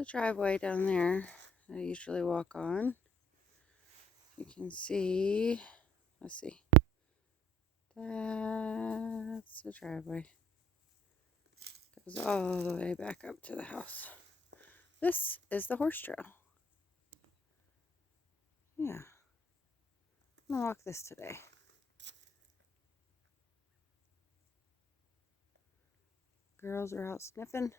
the driveway down there that I usually walk on. You can see, let's see, that's the driveway. Goes all the way back up to the house. This is the horse trail. Yeah. I'm gonna walk this today. Girls are out sniffing.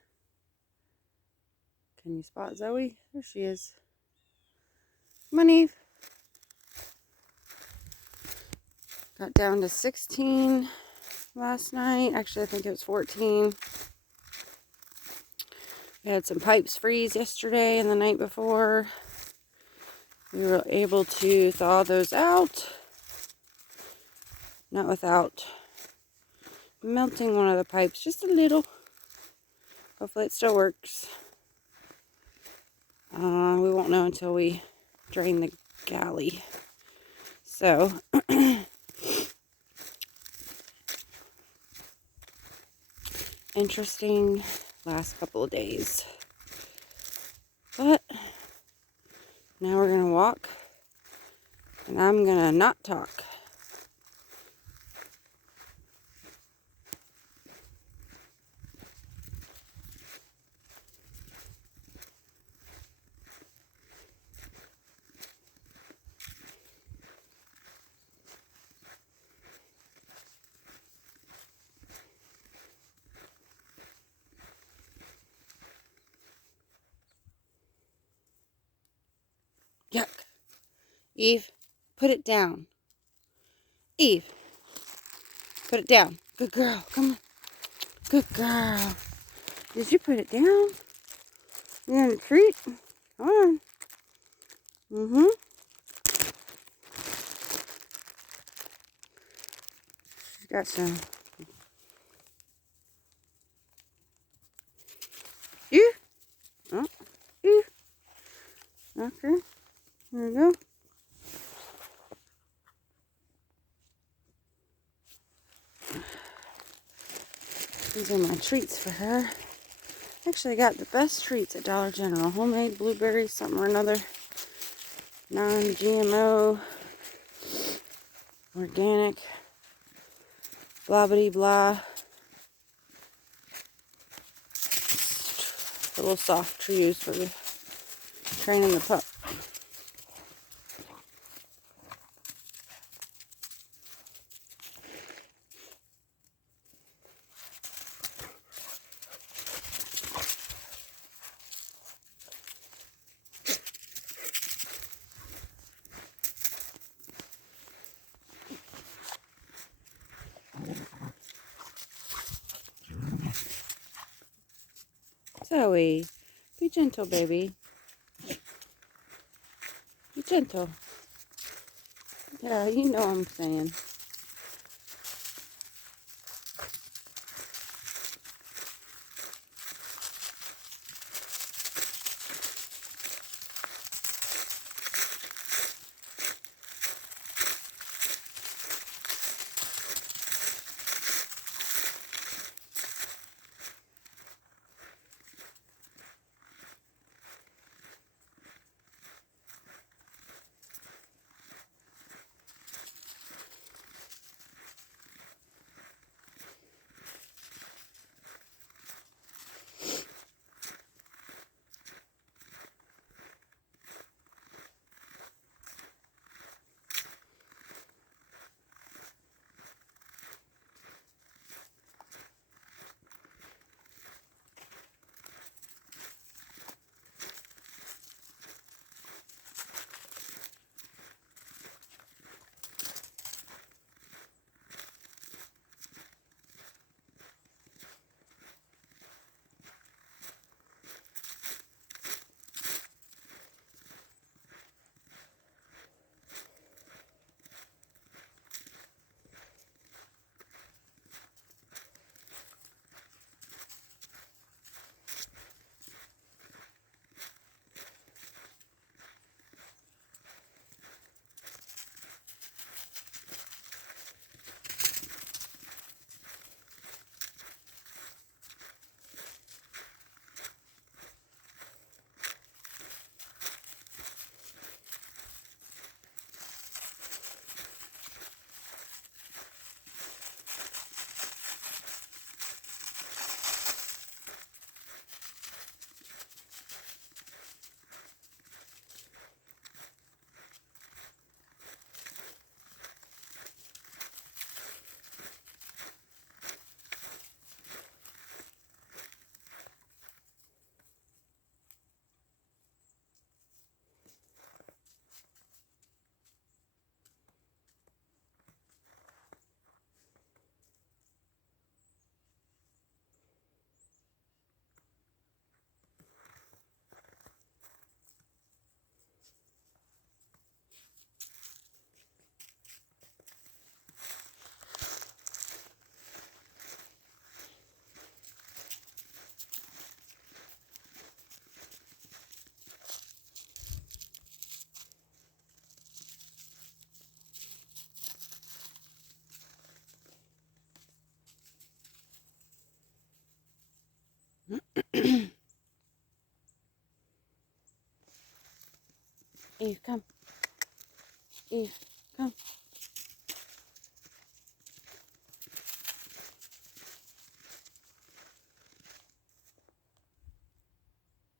Can you spot Zoe? There she is. Come on, Eve. Got down to 16 last night. Actually, I think it was 14. We had some pipes freeze yesterday and the night before. We were able to thaw those out. Not without melting one of the pipes just a little. Hopefully it still works. We won't know until we drain the galley. So, interesting last couple of days. But now we're going to walk, and I'm going to not talk. Yuck. Eve, put it down. Eve, put it down. Good girl. Come on. Good girl. Did you put it down? You want a treat? Come on. Mm-hmm. She's got some. You? Oh, you. Okay. There you go. These are my treats for her. Actually, I got the best treats at Dollar General. Homemade blueberries, something or another. Non-GMO. Organic. Blah, blah, blah. A little soft to use for the training the pup. Zoe, be gentle, baby. Be gentle. Yeah, you know what I'm saying. Eve, come. Eve, come.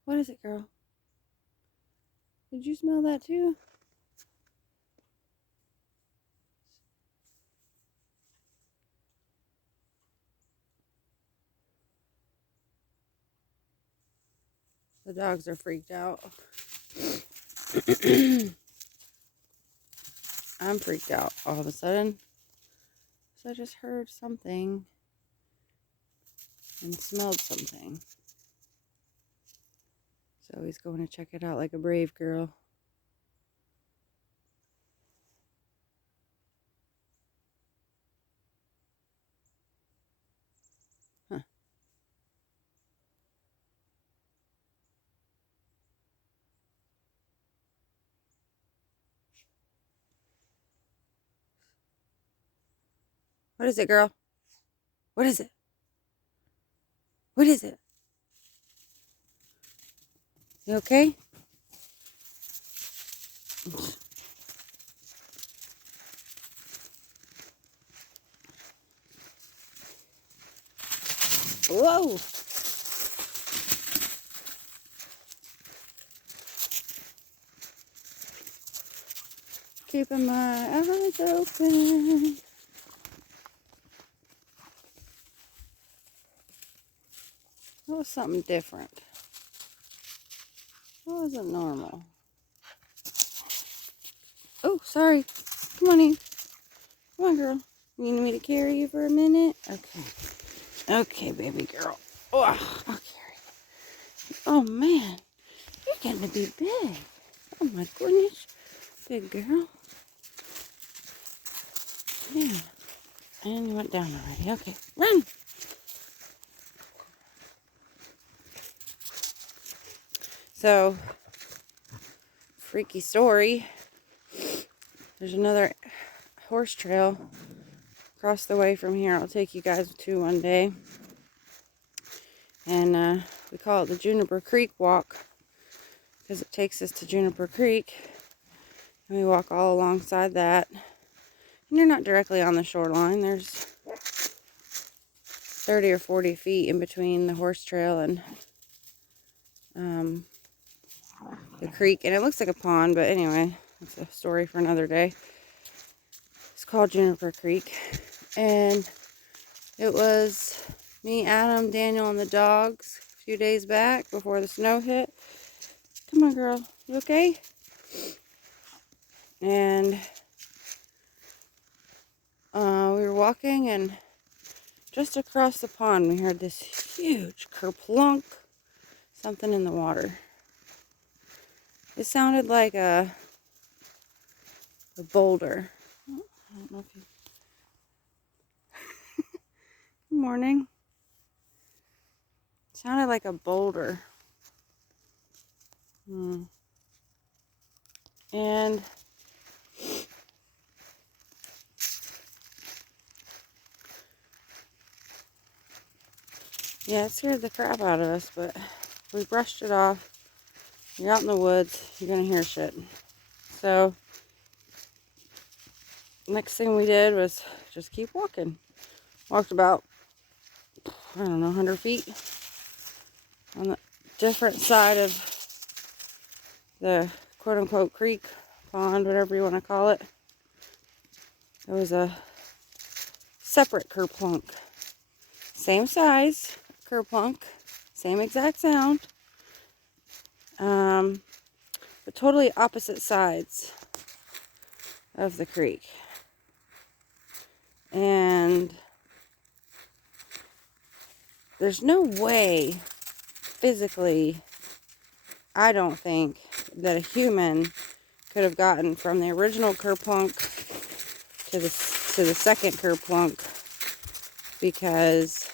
What is it, girl? Did you smell that too? The dogs are freaked out. I'm freaked out all of a sudden. So I just heard something and smelled something. So he's going to check it out like a brave girl. Huh. What is it, girl? What is it? What is it? You okay? Whoa! Keeping my eyes open. That was something different. That wasn't normal. Oh, sorry. Come on, Eve. Come on, girl. You need me to carry you for a minute? Okay. Okay, baby girl. Oh, I'll carry you. Oh, man. You're getting to be big. Oh, my goodness. Big girl. Yeah. And you went down already. Okay. Run. So, freaky story. There's another horse trail across the way from here I'll take you guys to one day. And we call it the Juniper Creek Walk because it takes us to Juniper Creek. And we walk all alongside that. And you're not directly on the shoreline. There's 30 or 40 feet in between the horse trail and the creek. And it looks like a pond, but anyway, that's a story for another day. It's called Juniper Creek. And it was me, Adam, Daniel, and the dogs a few days back before the snow hit. Come on, girl. You okay? And we were walking, and just across the pond, we heard this huge kerplunk, something in the water. It sounded like a boulder. Oh, I don't know if you... Good morning. It sounded like a boulder. And yeah, it scared the crap out of us, but we brushed it off. You're out in the woods, you're gonna hear shit. So next thing we did was just keep walking. Walked about, I don't know, 100 feet on the different side of the quote-unquote creek, pond, whatever you want to call it. There was a separate kerplunk. Same size kerplunk, same exact sound, but totally opposite sides of the creek. And there's no way physically, I don't think, that a human could have gotten from the original kerplunk to the second kerplunk, because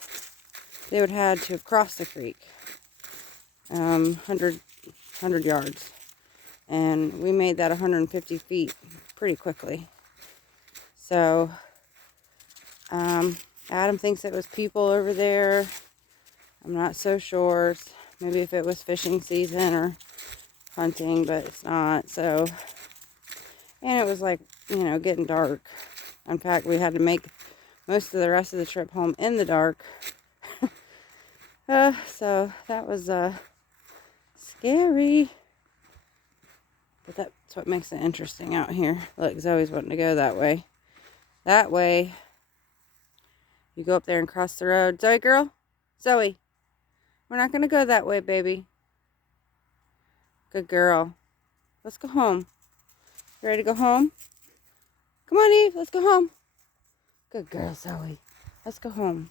they would have had to have crossed the creek 100 yards, and we made that 150 feet pretty quickly. So Adam thinks it was people over there. I'm not so sure. Maybe if it was fishing season or hunting, but it's not. So, and it was like, getting dark. In fact, we had to make most of the rest of the trip home in the dark. So that was scary. But that's what makes it interesting out here. Look, Zoe's wanting to go that way. That way. You go up there and cross the road. Zoe, girl. Zoe. We're not going to go that way, baby. Good girl. Let's go home. You ready to go home? Come on, Eve. Let's go home. Good girl, Zoe. Let's go home.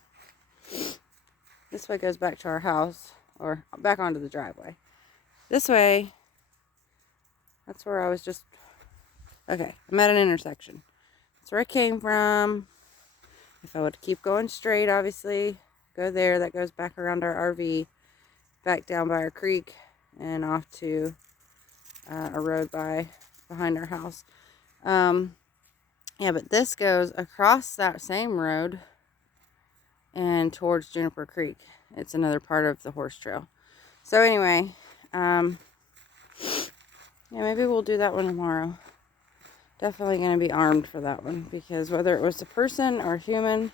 This way goes back to our house. Or back onto the driveway. This way. That's where I was just... Okay. I'm at an intersection. That's where I came from. If I would keep going straight, obviously, go there. That goes back around our RV. Back down by our creek. And off to a road behind our house. Yeah, but this goes across that same road and towards Juniper Creek. It's another part of the horse trail. So anyway, yeah, maybe we'll do that one tomorrow. Definitely going to be armed for that one, because whether it was a person or a human,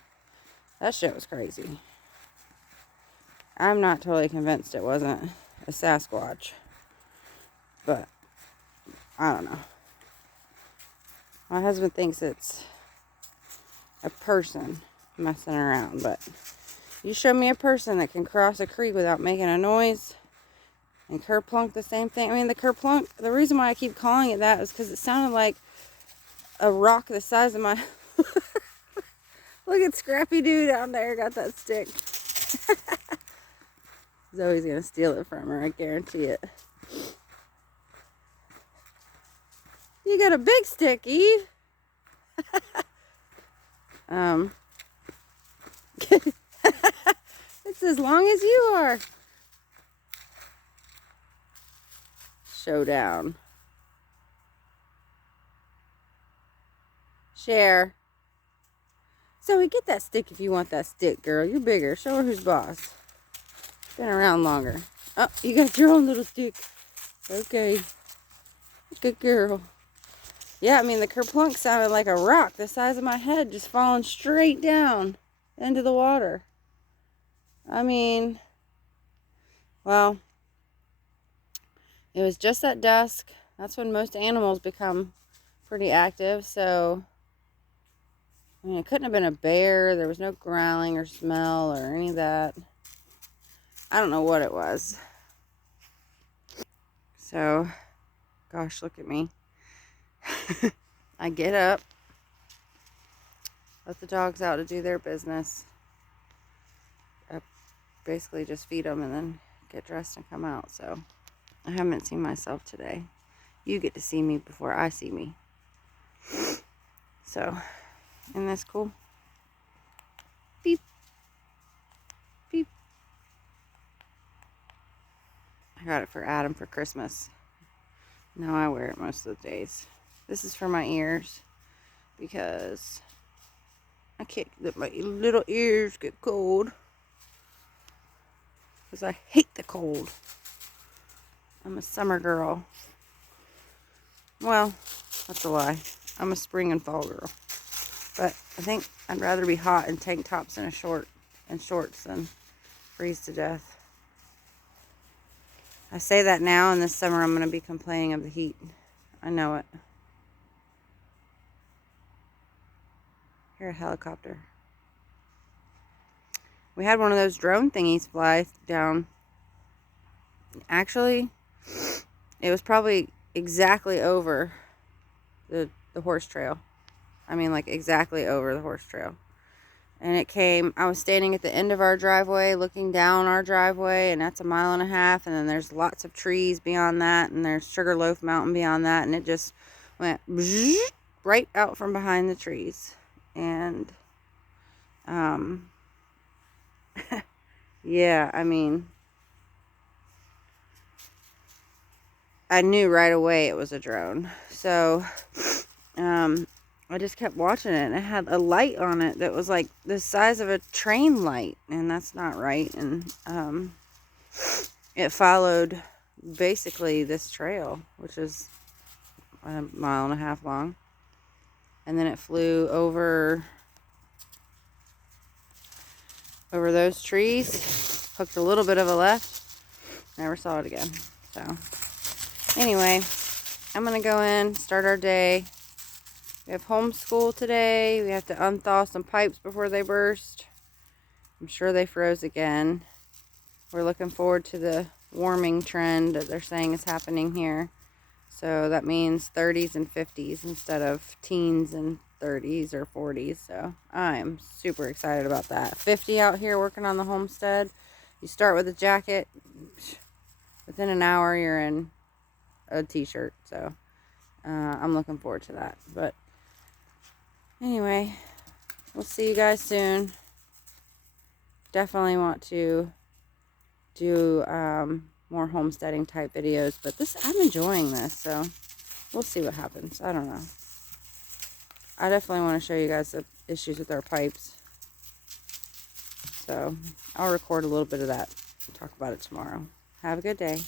that shit was crazy. I'm not totally convinced it wasn't a Sasquatch, but I don't know. My husband thinks it's a person messing around, but you show me a person that can cross a creek without making a noise. And kerplunk, the same thing. I mean, the kerplunk, the reason why I keep calling it that is because it sounded like a rock the size of my... Look at Scrappy Doo down there, got that stick. Zoe's going to steal it from her, I guarantee it. You got a big stick, Eve. It's as long as you are. Showdown. Share. Zoe, get that stick if you want that stick, girl. You're bigger. Show her who's boss. Been around longer. Oh, you got your own little stick. Okay. Good girl. Yeah, I mean, the kerplunk sounded like a rock the size of my head just falling straight down into the water. I mean, well, it was just at dusk. That's when most animals become pretty active, so, I mean, it couldn't have been a bear. There was no growling or smell or any of that. I don't know what it was. So, gosh, look at me. I get up, let the dogs out to do their business. I basically just feed them and then get dressed and come out. So I haven't seen myself today. You get to see me before I see me. So, isn't this cool? Beep. Beep. I got it for Adam for Christmas. Now I wear it most of the days. This is for my ears, because I can't let my little ears get cold, because I hate the cold. I'm a summer girl. Well, that's a lie. I'm a spring and fall girl. But I think I'd rather be hot in tank tops and shorts than freeze to death. I say that now, and this summer I'm going to be complaining of the heat. I know it. Hear a helicopter. We had one of those drone thingies fly down. Actually, it was probably exactly over the horse trail. I mean, like exactly over the horse trail. And it came, I was standing at the end of our driveway looking down our driveway, and that's 1.5 miles, and then there's lots of trees beyond that, and there's Sugarloaf Mountain beyond that, and it just went right out from behind the trees. And yeah, I mean, I knew right away it was a drone. So I just kept watching it, and it had a light on it that was like the size of a train light, and that's not right. And it followed basically this trail, which is a 1.5 miles long, and then it flew over those trees, hooked a little bit of a left, never saw it again. So anyway, I'm gonna go in, start our day. We have homeschool today. We have to unthaw some pipes before they burst. I'm sure they froze again. We're looking forward to the warming trend that they're saying is happening here. So that means 30s and 50s instead of teens and 30s or 40s. So I'm super excited about that. 50 out here working on the homestead. You start with a jacket. Within an hour, you're in a t-shirt. So I'm looking forward to that. But anyway, we'll see you guys soon. Definitely want to do more homesteading type videos, but I'm enjoying this, so we'll see what happens. I don't know. I definitely want to show you guys the issues with our pipes, so I'll record a little bit of that and talk about it tomorrow. Have a good day.